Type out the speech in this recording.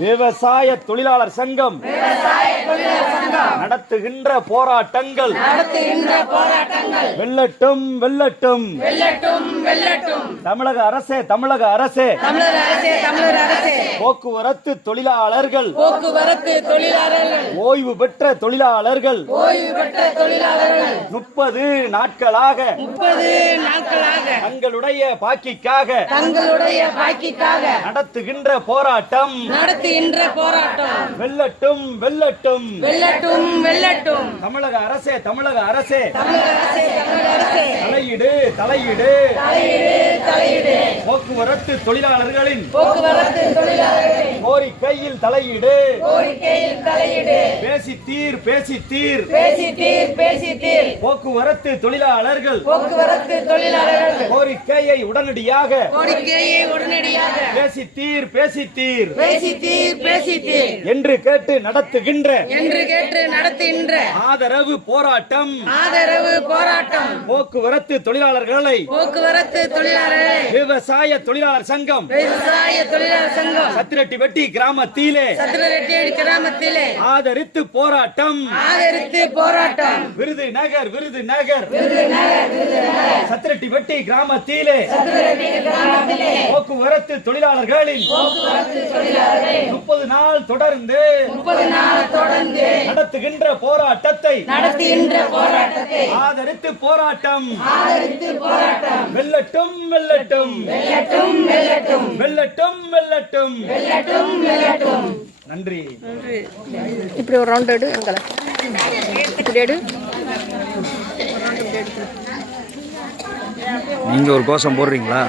விவசாய தொழிலாளர் சங்கம் நடத்துகின்ற போராட்டங்கள் வெல்லட்டும் வெல்லட்டும் தமிழக அரசே போக்குவரத்து தொழிலாளர்கள் ஓய்வு பெற்ற தொழிலாளர்கள் 30 நாட்களாக தங்களுடைய பாக்கிக்காக நடத்துகின்ற போராட்டம் வெல்லட்டும் தமிழக அரசே தலையிடு போக்குவரத்து தொழிலாளர்களின் கோரிக்கையில் தலையிடு பேசித்தீர் போக்குவரத்து தொழிலாளர்கள் கோரிக்கையை உடனடியாக பேசித்தீர் என்று கேட்டு நடத்துகின்ற ஆதரவு போராட்டம் போக்குவரத்து தொழிலாளர்களை விவசாய தொழிலாளர் சங்கம் சத்திரட்டிபட்டி கிராமத்திலே ஆதரித்து போராட்டம் விருதுநகர் சத்திரட்டிபட்டி கிராமத்திலே போக்குவரத்து தொழிலாளர்களின் 30 நாள் தொடர்ந்து நடத்துகின்ற போராட்டத்தை ஆதரித்து போராட்டம் வெல்லட்டும் நன்றி. இப்படி ஒரு ரவுண்ட் எடு எங்களை இப்படி எடு. நீங்க ஒரு கோஷம் போடுறீங்களா?